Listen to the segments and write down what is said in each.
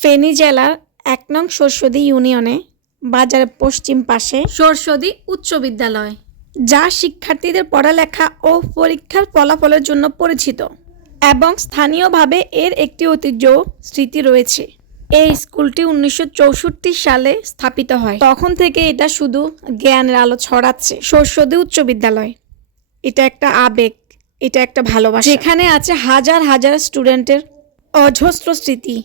ফেনী জেলার ১ নং সরস্বতী ইউনিয়নে বাজারের পশ্চিম পাশে সরস্বতী উচ্চ বিদ্যালয়, যা শিক্ষার্থীদের পড়ালেখা ও পরীক্ষার ফলাফলের জন্য পরিচিত এবং স্থানীয়ভাবে এর একটি ঐতিহ্য স্মৃতি রয়েছে। এই স্কুলটি ১৯৬৪ সালে স্থাপিত হয়। তখন থেকে এটা শুধু জ্ঞানের আলো ছড়াচ্ছে। সরস্বতী উচ্চ বিদ্যালয় এটা একটা আবেগ, এটা একটা ভালোবাসা, যেখানে আছে হাজার হাজার স্টুডেন্টের অজস্র স্মৃতি।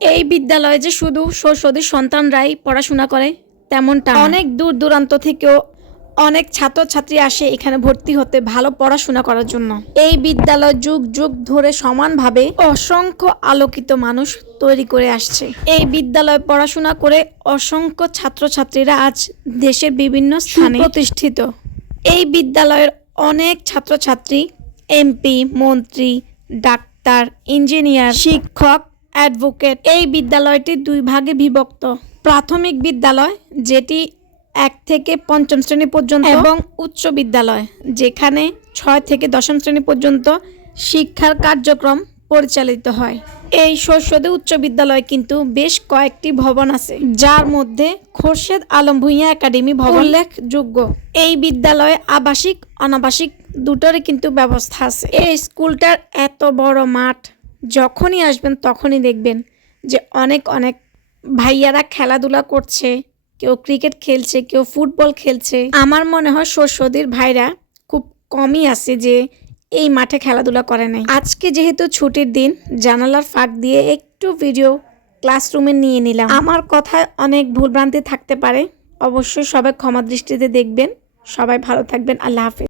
এই বিদ্যালয়ে যে শুধু সরস্বতীর সন্তানরাই পড়াশোনা করে তেমনটা, অনেক দূর দূরান্ত থেকেও অনেক ছাত্রছাত্রী আসে এখানে ভর্তি হতে, ভালো পড়াশোনা করার জন্য। এই বিদ্যালয় যুগ যুগ ধরে সমানভাবে অসংখ্য আলোকিত মানুষ তৈরি করে আসছে। এই বিদ্যালয়ে পড়াশোনা করে অসংখ্য ছাত্রছাত্রীরা আজ দেশের বিভিন্ন স্থানে প্রতিষ্ঠিত। এই বিদ্যালয়ের অনেক ছাত্রছাত্রী এমপি, মন্ত্রী, ডাক্তার, ইঞ্জিনিয়ার, শিক্ষক, অ্যাডভোকেট। এই বিদ্যালয়টি 2 ভাগে বিভক্ত। প্রাথমিক বিদ্যালয়, যেটি 1 থেকে 5ম শ্রেণী পর্যন্ত, এবং উচ্চ বিদ্যালয়, যেখানে 6 থেকে 10ম শ্রেণী পর্যন্ত শিক্ষার কার্যক্রম পরিচালিত হয়। এই সরস্বতী উচ্চ বিদ্যালয়ে কিন্তু বেশ কয়েকটি ভবন আছে, যার মধ্যে খোরশেদ আলম ভূঁইয়া একাডেমি ভবন উল্লেখযোগ্য। এই বিদ্যালয়ে আবাসিক অনাবাসিক দুটোরই কিন্তু ব্যবস্থা আছে। এই স্কুলটার এত বড় মাঠ, যখনই আসবেন তখনই দেখবেন যে অনেক অনেক ভাইয়ারা খেলাধুলা করছে, কেউ ক্রিকেট খেলছে, কেউ ফুটবল খেলছে। আমার মনে হয় সরস্বতীর ভাইরা খুব কমই আছে যে এই মাঠে খেলাধুলা করে নাই। আজকে যেহেতু ছুটির দিন, জানালার ফাঁক দিয়ে একটু ভিডিও ক্লাসরুমে নিয়ে নিলাম। আমার কথায় অনেক ভুলভ্রান্তি থাকতে পারে, অবশ্যই সবাই ক্ষমা দৃষ্টিতে দেখবেন। সবাই ভালো থাকবেন। আল্লাহ হাফেজ।